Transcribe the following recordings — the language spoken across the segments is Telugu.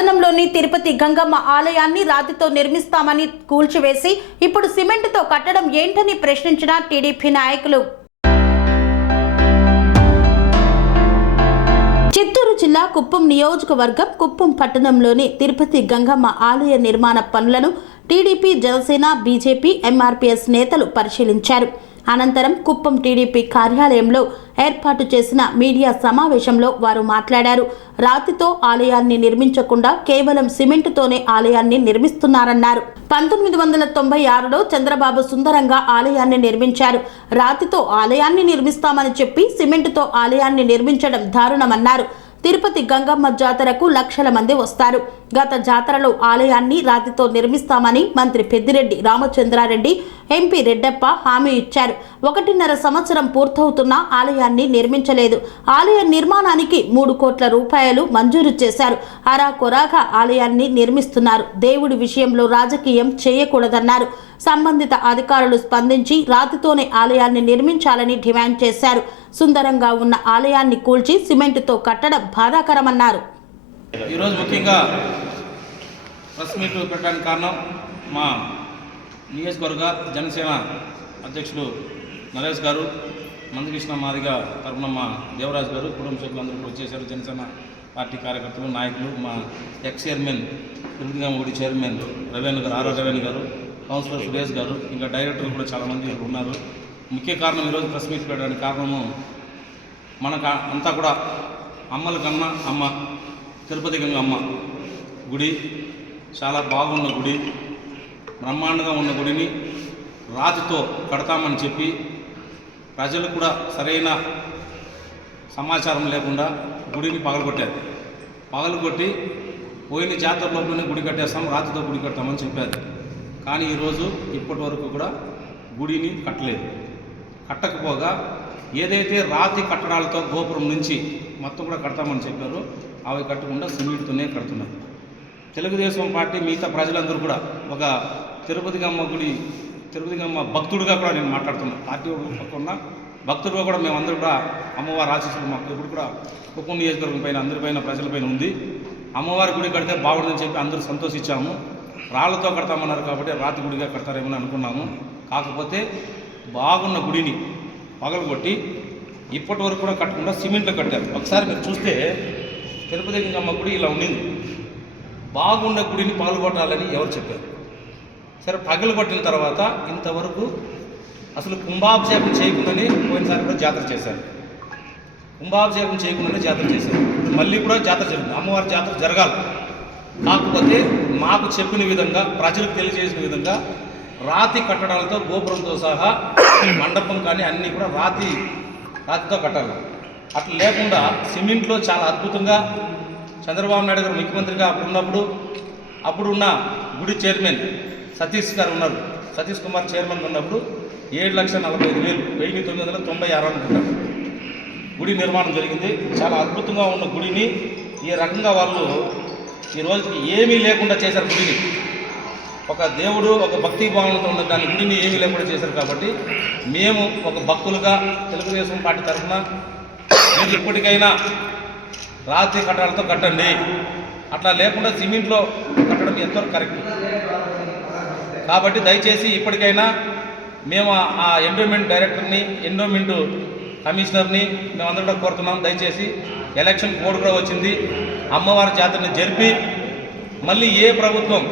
పట్టణంలోని తిరుపతి గంగమ్మ ఆలయాన్ని రాతితో నిర్మిస్తామని కూల్చివేసి ఇప్పుడు సిమెంటుతో కట్టడం ఏంటని ప్రశ్నించిన టీడీపీ నాయకులు. చిత్తూరు జిల్లా కుప్పం నియోజకవర్గం కుప్పం పట్టణంలోని తిరుపతి గంగమ్మ ఆలయ నిర్మాణ పనులను టీడీపీ, జనసేన, బీజేపీ, ఎంఆర్పీఎస్ నేతలు పరిశీలించారు. అనంతరం కుప్పం టీడీపీ కార్యాలయంలో ఏర్పాటు చేసిన మీడియా సమావేశంలో వారు మాట్లాడారు. రాతితో ఆలయాన్ని నిర్మించకుండా కేవలం సిమెంటుతోనే ఆలయాన్ని నిర్మిస్తున్నారన్నారు. 1996లో చంద్రబాబు సుందరంగా ఆలయాన్ని నిర్మించారు. రాతితో ఆలయాన్ని నిర్మిస్తామని చెప్పి సిమెంటుతో ఆలయాన్ని నిర్మించడం దారుణమన్నారు. తిరుపతి గంగమ్మ జాతరకు లక్షల మంది వస్తారు. గత జాతరలో ఆలయాన్ని రాతితో నిర్మిస్తామని మంత్రి పెద్దిరెడ్డి రామచంద్రారెడ్డి, ఎంపీ రెడ్డప్ప హామీ ఇచ్చారు. 1.5 సంవత్సరం పూర్తవుతున్నా ఆలయాన్ని నిర్మించలేదు. ఆలయ నిర్మాణానికి 3 కోట్ల రూపాయలు మంజూరు చేశారు. అరాకొరాగా ఆలయాన్ని నిర్మిస్తున్నారు. దేవుడి విషయంలో రాజకీయం చేయకూడదన్నారు. సంబంధిత అధికారులు స్పందించి రాతితోనే ఆలయాన్ని నిర్మించాలని డిమాండ్ చేశారు. సుందరంగా ఉన్న ఆలయాన్ని కూల్చి సిమెంటుతో కట్టడం బాధాకరమన్నారు. ఈరోజు ముఖ్యంగా ప్రెస్ మీట్ పెట్టడానికి కారణం మా నియోజకవర్గ జనసేన అధ్యక్షుడు నరేష్ గారు, మందకృష్ణ మాదిగ తరఫున మా దేవరాజు గారు, కుటుంబ సభ్యులందరూ కూడా వచ్చేసారు. జనసేన పార్టీ కార్యకర్తలు, నాయకులు, మా ఎక్స్ చైర్మన్ తిరుపతి గుడి చైర్మన్ రవేణు గారు, ఆర్ఆర్ రవేణు గారు, కౌన్సిలర్ సురేష్ గారు, ఇంకా డైరెక్టర్లు కూడా చాలామంది ఉన్నారు. ముఖ్య కారణం ఈరోజు ప్రెస్ మీట్ పెట్టడానికి కారణము మనకు అంతా కూడా అమ్మల కన్నా అమ్మ తిరుపతి గంగమ్మ గుడి చాలా బాగున్న గుడి, బ్రహ్మాండంగా ఉన్న గుడిని రాతితో కడతామని చెప్పి ప్రజలు కూడా సరైన సమాచారం లేకుండా గుడిని పగలగొట్టారు. పగలగొట్టి పోయిన జాతరలోనే గుడి కట్టేస్తాం, రాతితో గుడి కడతామని చెప్పారు. కానీ ఈరోజు ఇప్పటి వరకు కూడా గుడిని కట్టలేదు. కట్టకపోగా ఏదైతే రాతి కట్టడాలతో గోపురం నుంచి మొత్తం కూడా కడతామని చెప్పారో అవి కట్టకుండా సిమెంట్తోనే కడుతున్నారు. తెలుగుదేశం పార్టీ మిగతా ప్రజలందరూ కూడా ఒక తిరుపతి గమ్మ భక్తుడిగా కూడా నేను మాట్లాడుతున్నాను. పార్టీ పక్కన భక్తుడిగా కూడా మేమందరూ కూడా అమ్మవారి ఆశీస్సులు మాకు ఇప్పుడు కూడా కుప్పం నియోజకవర్గం పైన అందరిపైన ప్రజలపైన ఉంది. అమ్మవారి గుడి కడితే బాగుంటుందని చెప్పి అందరూ సంతోషించాము. రాళ్లతో కడతామన్నారు కాబట్టి రాతి గుడిగా కడతారేమని అనుకున్నాము. కాకపోతే బాగున్న గుడిని పగలగొట్టి ఇప్పటి వరకు కూడా కట్టకుండా సిమెంట్లో కట్టారు. ఒకసారి మీరు చూస్తే తిరుపతి గంగమ్మ గుడి ఇలా ఉండింది. బాగున్న గుడిని పగలగొట్టాలని ఎవరు చెప్పారు? సరే, పగలగొట్టిన తర్వాత ఇంతవరకు అసలు కుంభాభిషేకం చేయకుండానే పోయినసారి కూడా జాతర చేశారు. కుంభాభిషేకం చేయకుండానే జాతర చేశారు. మళ్ళీ కూడా జాతర జరిగింది. అమ్మవారి జాతర జరగాలి. కాకపోతే మాకు చెప్పిన విధంగా, ప్రజలకు తెలియజేసిన విధంగా రాతి కట్టడాలతో గోపురంతో సహా మండపం కానీ అన్నీ కూడా రాతితో కట్టాలి. అట్లా లేకుండా సిమెంట్లో చాలా అద్భుతంగా చంద్రబాబు నాయుడు గారు ముఖ్యమంత్రిగా అప్పుడున్న గుడి చైర్మన్ సతీష్ గారు ఉన్నారు. సతీష్ కుమార్ చైర్మన్ ఉన్నప్పుడు 7,45,000 1996 అనుకుంటారు గుడి నిర్మాణం జరిగింది. చాలా అద్భుతంగా ఉన్న గుడిని ఈ రకంగా వాళ్ళు ఈ రోజుకి ఏమీ లేకుండా చేశారు. గుడిని ఒక దేవుడు, ఒక భక్తి భావనతో ఉన్న దాని గుడిని ఏమీ లేకుండా చేశారు. కాబట్టి మేము ఒక భక్తులుగా తెలుగుదేశం పార్టీ తరఫున మీరు ఇప్పటికైనా రాతి కట్టడాలతో కట్టండి. అట్లా లేకుండా సిమెంట్లో కట్టడం ఎంతవరకు కరెక్ట్. కాబట్టి దయచేసి ఇప్పటికైనా మేము ఆ ఎండోమెంట్ డైరెక్టర్ని, ఎండోమెంట్ కమిషనర్ని మేమందరూ కూడా కోరుతున్నాం. దయచేసి ఎలక్షన్ కోడ్ కూడా వచ్చింది. అమ్మవారి జాతరని జరిపి మళ్ళీ ఏ ప్రభుత్వం,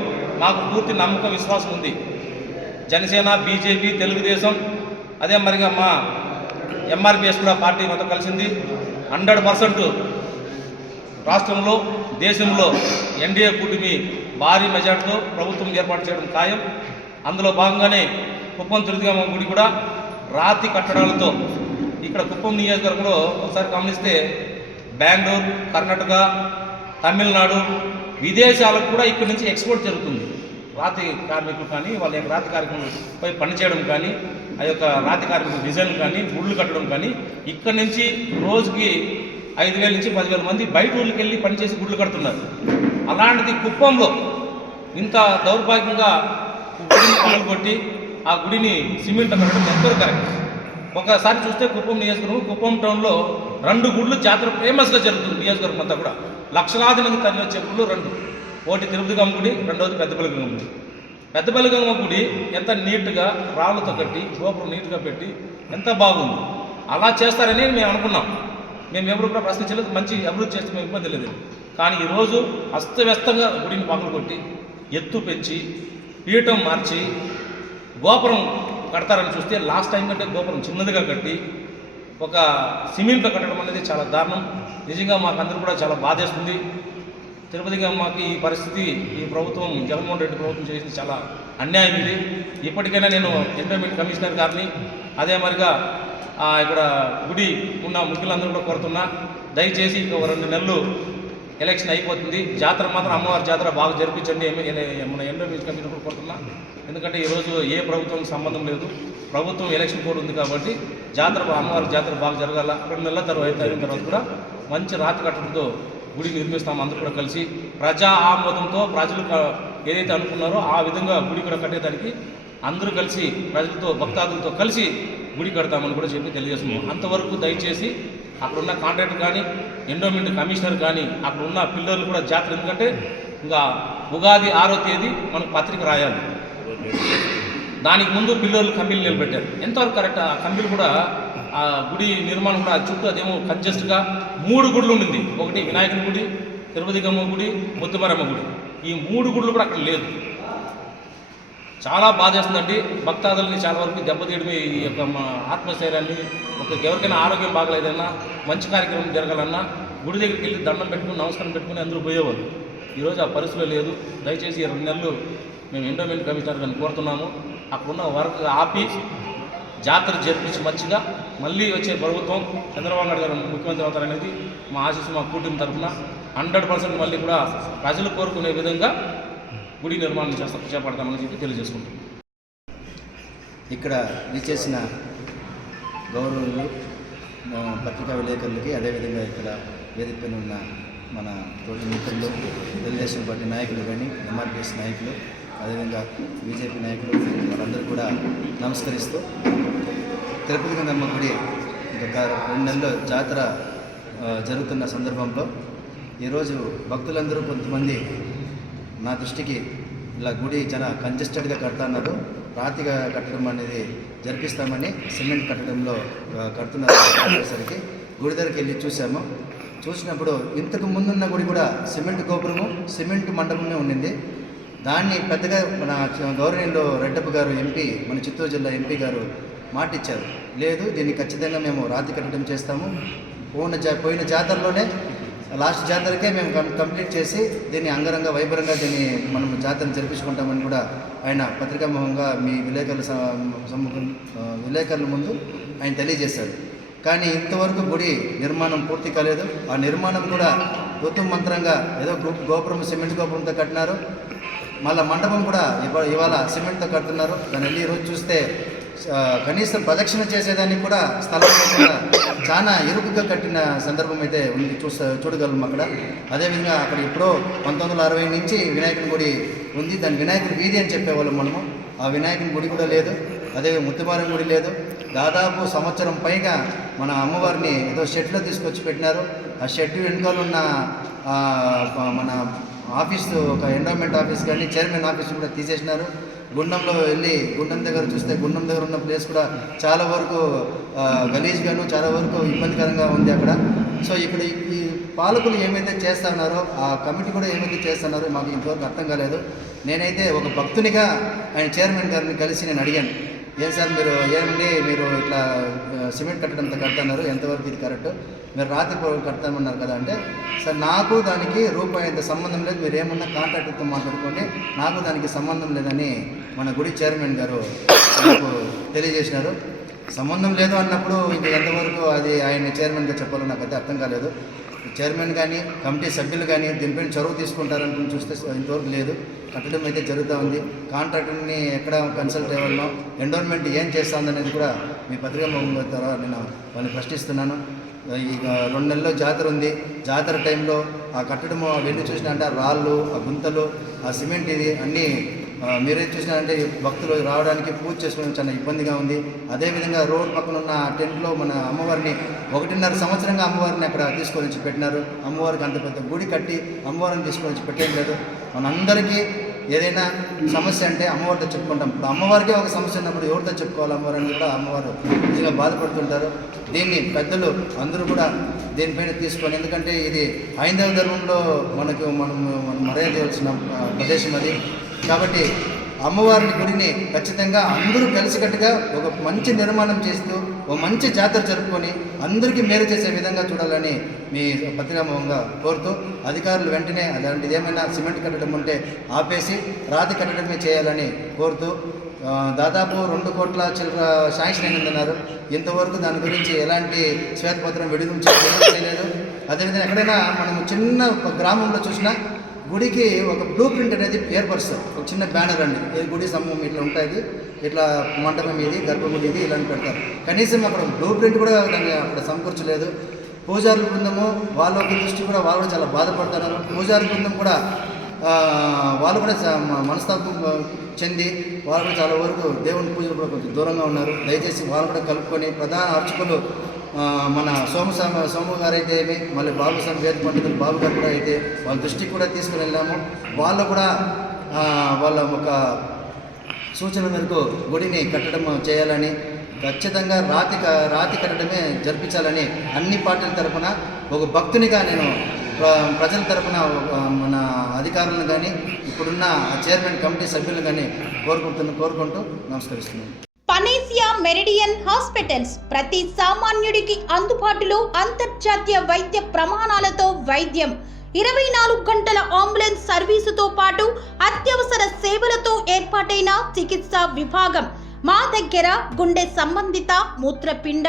మాకు పూర్తి నమ్మకం, విశ్వాసం ఉంది. జనసేన, బీజేపీ, తెలుగుదేశం, అదే మరిగా మా ఎంఆర్పీఎస్ కూడా పార్టీ మొత్తం కలిసింది. 100% రాష్ట్రంలో, దేశంలో ఎన్డీఏ కూటమి భారీ మెజార్టీతో ప్రభుత్వం ఏర్పాటు చేయడం ఖాయం. అందులో భాగంగానే కుప్పం తిరుపతి గుడి కూడా రాతి కట్టడాలతో ఇక్కడ కుప్పం నియోజకవర్గంలో ఒకసారి గమనిస్తే బెంగళూరు, కర్ణాటక, తమిళనాడు, విదేశాలకు కూడా ఇక్కడి నుంచి ఎక్స్పోర్ట్ జరుగుతుంది. రాతి కార్మికులు కానీ వాళ్ళ యొక్క రాతి కార్మికులపై పనిచేయడం కానీ, ఆ యొక్క రాతి కార్మికుల డిజైన్ కానీ, గుళ్ళు కట్టడం కానీ ఇక్కడి నుంచి రోజుకి 5,000 నుంచి 10,000 మంది బయట ఊళ్ళకి వెళ్ళి పనిచేసి గుళ్ళు కడుతున్నారు. అలాంటిది కుప్పంలో ఇంత దౌర్భాగ్యంగా గుడిని పగలగొట్టి ఆ గుడిని సిమెంట్ కట్టడం ఎంతో కరెక్ట్. ఒకసారి చూస్తే కుప్పం నియోజకవర్గం, కుప్పం టౌన్లో 2 గుళ్ళు జాతర ఫేమస్గా జరుగుతుంది. నియోజకవర్గం అంతా కూడా లక్షలాది మంది తరలి వచ్చే గుళ్ళు 2. ఒకటి తిరుపతి గంగమ్మ గుడి, రెండవది పెద్దపల్లి గంగమ్మ గుడి. పెద్దపల్లి గంగమ్మ గుడి ఎంత నీట్గా రాళ్ళతో కట్టి గోపురం నీట్గా పెట్టి ఎంత బాగుంది. అలా చేస్తారని మేము అనుకున్నాం. మేము ఎవరు కూడా ప్రశ్నించలేదు, మంచి అభివృద్ధి చేస్తే మేము ఇబ్బంది లేదు. కానీ ఈరోజు అస్తవ్యస్తంగా గుడిని పక్కన కొట్టి ఎత్తు పెంచి పీఠం మార్చి గోపురం కడతారని చూస్తే లాస్ట్ టైం కంటే గోపురం చిన్నదిగా కట్టి ఒక సిమెంట్లో కట్టడం అనేది చాలా దారుణం. నిజంగా మాకు అందరూ కూడా చాలా బాధేస్తుంది. తిరుపతిగా మాకు ఈ పరిస్థితి ఈ ప్రభుత్వం జగన్మోహన్ రెడ్డి ప్రభుత్వం చేసింది చాలా అన్యాయం. ఇది ఇప్పటికైనా నేను ఎన్విరాన్మెంట్ కమిషనర్ గారిని అదే మరిగా ఇక్కడ గుడి ఉన్న ముఖ్యులందరూ కూడా కోరుతున్నా, దయచేసి ఇంకొక 2 నెలలు ఎలక్షన్ అయిపోతుంది, జాతర మాత్రం అమ్మవారి జాతర బాగా జరిపించండి. మన ఎన్విరాన్మెంట్ కమిషనర్ కూడా కోరుతున్నా. ఎందుకంటే ఈరోజు ఏ ప్రభుత్వం సంబంధం లేదు, ప్రభుత్వం ఎలక్షన్ కోడ్ ఉంది కాబట్టి జాతర అమ్మవారి జాతర బాగా జరగాల. 2 నెలల తర్వాత అయిన తర్వాత కూడా మంచి రాతి కట్టడంతో గుడి నిర్మిస్తాము. అందరూ కూడా కలిసి ప్రజా ఆమోదంతో ప్రజలు ఏదైతే అనుకున్నారో ఆ విధంగా గుడి కూడా కట్టేదానికి అందరూ కలిసి ప్రజలతో భక్తాదులతో కలిసి గుడి కడతామని కూడా చెప్పి తెలియజేస్తున్నాం. అంతవరకు దయచేసి అక్కడ ఉన్న కాంట్రాక్టర్ కానీ ఎండోమెంట్ కమిషనర్ కానీ అక్కడ ఉన్న పిల్లర్లు కూడా జాతర, ఎందుకంటే ఇంకా ఉగాది 6వ తేదీ మనకు పత్రిక రాయాలి. దానికి ముందు పిల్లర్లు కంపెనీలు నిలబెట్టారు. ఎంతవరకు కరెక్ట్? ఆ కంపెనీలు కూడా ఆ గుడి నిర్మాణం కూడా చుట్టూ అదేమో కంజెస్ట్గా 3 గుడులు ఉండింది. ఒకటి వినాయకుని గుడి, తిరుపతి గమ్మ గుడి, ముత్తుమారమ్మ గుడి. ఈ 3 గుడులు కూడా అక్కడ లేదు. చాలా బాధేస్తుందండి. భక్తాదుల్ని చాలా వరకు దెబ్బతీయడమే ఈ యొక్క మా ఆత్మశైర్యాన్ని. ఎవరికైనా ఆరోగ్యం బాగలేదన్నా, మంచి కార్యక్రమం జరగాలన్నా గుడి దగ్గరికి వెళ్ళి దండం పెట్టుకుని నమస్కారం పెట్టుకుని అందరూ పోయేవాళ్ళు. ఈరోజు ఆ పరిస్థితిలో లేదు. దయచేసి 2 నెలలు మేము ఎండోమెంట్ కమిషనర్ గారిని కోరుతున్నాము. అక్కడున్న వర్క్ ఆపి జాతర జరిపించి మంచిగా మళ్ళీ వచ్చే ప్రభుత్వం చంద్రబాబు నాయుడు గారు ముఖ్యమంత్రి అవుతారనేది మా ఆశీస్సు, మా కూటమి తరఫున 100% మళ్ళీ కూడా ప్రజలు కోరుకునే విధంగా గుడి నిర్మాణం చేపడతామని చెప్పి తెలియజేసుకుంటాం. ఇక్కడ విచ్చేసిన గౌరవులు పత్రికా విలేకరులకి, అదేవిధంగా ఇక్కడ వేదిక పైన ఉన్న మన తోటి మిత్రులు, తెలుగుదేశం పార్టీ నాయకులు కానీ, ఎంఆర్పిఎస్ నాయకులు, అదేవిధంగా బీజేపీ నాయకులు, వాళ్ళందరూ కూడా నమస్కరిస్తూ, తిరుపతి గంగమ్మ గుడి ఇంకా 2 నెలల్లో జాతర జరుగుతున్న సందర్భంలో ఈరోజు భక్తులందరూ కొంతమంది నా దృష్టికి ఇలా గుడి చాలా కంజెస్టెడ్గా కడుతున్నారు, రాతిగా కట్టడం అనేది జరిపిస్తామని సిమెంట్ కట్టడంలో కడుతున్నసరికి గుడి దగ్గరికి వెళ్ళి చూసాము. చూసినప్పుడు ఇంతకు ముందున్న గుడి కూడా సిమెంట్ గోపురము, సిమెంట్ మండపమే ఉండింది. దాన్ని పెద్దగా మన గౌరవనీయులు రెడ్డప్ప గారు ఎంపీ, మన చిత్తూరు జిల్లా ఎంపీ గారు మాటిచ్చారు, లేదు దీన్ని ఖచ్చితంగా మేము రాతి కట్టడం చేస్తాము, పోయిన జాతరలోనే లాస్ట్ జాతరకే మేము కంప్లీట్ చేసి దీన్ని అంగరంగ వైభవంగా దీన్ని మనం జాతరను జరిపించుకుంటామని కూడా ఆయన పత్రికాముఖంగా మీ విలేకరుల ముందు ఆయన తెలియజేశారు. కానీ ఇంతవరకు గుడి నిర్మాణం పూర్తి కాలేదు. ఆ నిర్మాణం కూడా మంత్రంగా ఏదో గోపురం సిమెంట్ గోపురంతో కట్టినారు. మళ్ళీ మండపం కూడా ఇవాళ సిమెంట్తో కడుతున్నారు. దాన్ని వెళ్ళి ఈరోజు చూస్తే కనీసం ప్రదక్షిణ చేసేదానికి కూడా స్థలం లేకుండా చాలా ఇరుకుగా కట్టిన సందర్భం అయితే ఉంది, చూడగలం అక్కడ. అదేవిధంగా అక్కడ ఎప్పుడో 1960 నుంచి వినాయకుని గుడి ఉంది. దాని వినాయకుడి వీధి అని చెప్పేవాళ్ళం మనము. ఆ వినాయకుని గుడి కూడా లేదు. అదే ముత్తుమారం గుడి లేదు. దాదాపు సంవత్సరం పైగా మన అమ్మవారిని ఏదో షెడ్లో తీసుకొచ్చి పెట్టినారు. ఆ షెడ్ వెనుకాల ఉన్న మన ఆఫీసు, ఒక ఎండోమెంట్ ఆఫీస్ కానీ చైర్మన్ ఆఫీస్ కూడా తీసేసినారు. గుండంలో వెళ్ళి గుండం దగ్గర చూస్తే గుండం దగ్గర ఉన్న ప్లేస్ కూడా చాలా వరకు గలీజ్గాను, చాలా వరకు ఇబ్బందికరంగా ఉంది అక్కడ. సో ఇక్కడ ఈ పాలకులు ఏమైతే చేస్తున్నారో, ఆ కమిటీ కూడా ఏమైతే చేస్తున్నారో మాకు ఇంతవరకు అర్థం కాలేదు. నేనైతే ఒక భక్తునిగా ఆయన చైర్మన్ గారిని కలిసి నేను అడిగాను, ఏం సార్ మీరు ఇట్లా సిమెంట్ కట్టడంతో కడుతున్నారు, ఎంతవరకు ఇది కరెక్ట్, మీరు రాత్రి కడతామన్నారు కదా అంటే, సార్ నాకు దానికి రూపాయంత సంబంధం లేదు, మీరు ఏమన్నా కాంట్రాక్టర్తో మాట్లాడుకోండి, నాకు దానికి సంబంధం లేదని మన గుడి చైర్మన్ గారు నాకు తెలియజేసినారు. సంబంధం లేదు అన్నప్పుడు ఇంకా ఎంతవరకు అది ఆయన చైర్మన్గా చెప్పాలో నాకైతే అర్థం కాలేదు. చైర్మన్ కానీ కమిటీ సభ్యులు కానీ దీనిపైన చొరవ తీసుకుంటారనుకుని చూస్తే ఇంతవరకు లేదు. కట్టడం అయితే జరుగుతూ ఉంది. కాంట్రాక్టర్ని ఎక్కడ కన్సల్ట్ అవ్వాలనో, ఎండోర్మెంట్ ఏం చేస్తుందనేది కూడా మీ పత్రికా ద్వారా నేను వాళ్ళని ప్రశ్నిస్తున్నాను. ఇక 2 నెలల్లో జాతర ఉంది. జాతర టైంలో ఆ కట్టడము వెళ్ళి చూసినా అంటే ఆ రాళ్ళు, ఆ గుంతలు, ఆ సిమెంట్ ఇది అన్నీ మీరే చూసినారంటే భక్తులు రావడానికి పూజ చేసుకోవడం చాలా ఇబ్బందిగా ఉంది. అదేవిధంగా రోడ్ పక్కన ఉన్న టెంట్లో మన అమ్మవారిని 1.5 సంవత్సరంగా అమ్మవారిని అక్కడ తీసుకొని వచ్చి పెట్టినారు. అమ్మవారికి అంత పెద్ద గుడి కట్టి అమ్మవారిని తీసుకొని వచ్చి పెట్టేం లేదు. మనందరికీ ఏదైనా సమస్య అంటే అమ్మవారితో చెప్పుకుంటాం. ఇప్పుడు అమ్మవారికే ఒక సమస్య ఉన్నప్పుడు ఎవరితో చెప్పుకోవాలి అమ్మవారిని కూడా అమ్మవారు నిజంగా బాధపడుతుంటారు. దీన్ని పెద్దలు అందరూ కూడా దీనిపైన తీసుకొని, ఎందుకంటే ఇది హైందవ ధర్మంలో మనం మర్యాద ఇవ్వాల్సిన ప్రదేశం అది. కాబట్టి అమ్మవారిని గుడిని ఖచ్చితంగా అందరూ కలిసికట్టుగా ఒక మంచి నిర్మాణం చేస్తూ ఒక మంచి జాతర జరుపుకొని అందరికీ మేలు చేసే విధంగా చూడాలని మీ పత్రికాముఖంగా కోరుతూ, అధికారులు వెంటనే అలాంటిది ఏమైనా సిమెంట్ కట్టడం ఉంటే ఆపేసి రాతి కట్టడమే చేయాలని కోరుతూ, దాదాపు 2 కోట్ల చిల్లర శాంక్షన్ అయిందన్నారు. ఇంతవరకు దాని గురించి ఎలాంటి శ్వేతపత్రం విడుదల చేయలేదు. అదేవిధంగా ఎక్కడైనా మనము చిన్న గ్రామంలో చూసినా గుడికి ఒక బ్లూ ప్రింట్ అనేది ఏర్పరుస్తారు. ఒక చిన్న బ్యానర్ అండి, గుడి సమూహం ఇట్లా ఉంటుంది, ఇట్లా మండపం ఇది, గర్భగుడి ఇది, ఇలాంటి పెడతారు. కనీసం అక్కడ బ్లూ ప్రింట్ కూడా దాన్ని అక్కడ సమకూర్చలేదు. పూజారుల బృందము వాళ్ళ దృష్టి కూడా వాళ్ళు కూడా చాలా బాధపడుతున్నారు. పూజారుల బృందం కూడా వాళ్ళు కూడా మనస్తాపం చెంది వాళ్ళు కూడా చాలా వరకు దేవుని పూజలు కూడా కొంచెం దూరంగా ఉన్నారు. దయచేసి వాళ్ళు కూడా కలుపుకొని ప్రధాన అర్చకులు మన సోము గారు అయితే ఏమి, మళ్ళీ బాబు వేద పండితులు బాబు గారు కూడా అయితే వాళ్ళ దృష్టికి కూడా తీసుకుని వెళ్ళాము. వాళ్ళు కూడా వాళ్ళ ఒక సూచన మేరకు గుడిని కట్టడం చేయాలని, ఖచ్చితంగా రాతి కట్టడమే జరిపించాలని అన్ని పార్టీల తరఫున ఒక భక్తునిగా నేను ప్రజల తరఫున మన అధికారులను కానీ ఇప్పుడున్న చైర్మన్ కమిటీ సభ్యులను కానీ కోరుకుంటూ నమస్కరిస్తున్నాను. పనేసియా మెరిడియన్ హాస్పిటల్స్ ప్రతి సామాన్యుడికి అందుబాటులో అంతర్జాతీయ వైద్య ప్రమాణాలతో వైద్యం, 24 గంటల అంబులెన్స్ సర్వీసుతో పాటు అత్యవసర సేవలతో ఏర్పాటైన చికిత్సా విభాగం. మా దగ్గర గుండె సంబంధిత, మూత్రపిండ,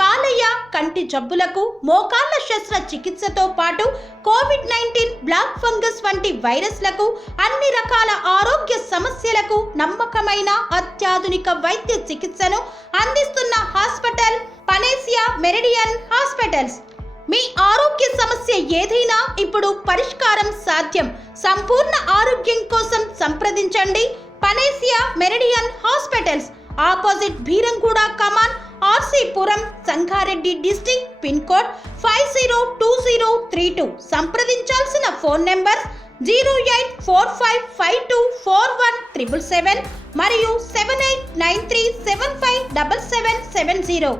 కాలేయ, కంటి జబ్బులకు, మోకాళ్ల శస్త్ర చికిత్సతో పాటు కోవిడ్-19, బ్లాక్ ఫంగస్ వంటి వైరస్లకు, అన్ని రకాల ఆరోగ్య సమస్యలకు నమ్మకమైన అత్యాధునిక వైద్య చికిత్సను అందిస్తున్న హాస్పిటల్ పనేసియా మెరిడియన్ హాస్పిటల్స్. మీ ఆరోగ్య సమస్య ఏదైనా ఇప్పుడు పరిష్కారం సాధ్యం. సంపూర్ణ ఆరోగ్యం కోసం సంప్రదించండి Panacea Meridian hospitals, opposite Bheeramguda Kaman, RC Puram, Sangareddy district, pin code 502032. సంప్రదించాల్సిన ఫోన్ నెంబర్ 0845524177 మరియు 7893757770.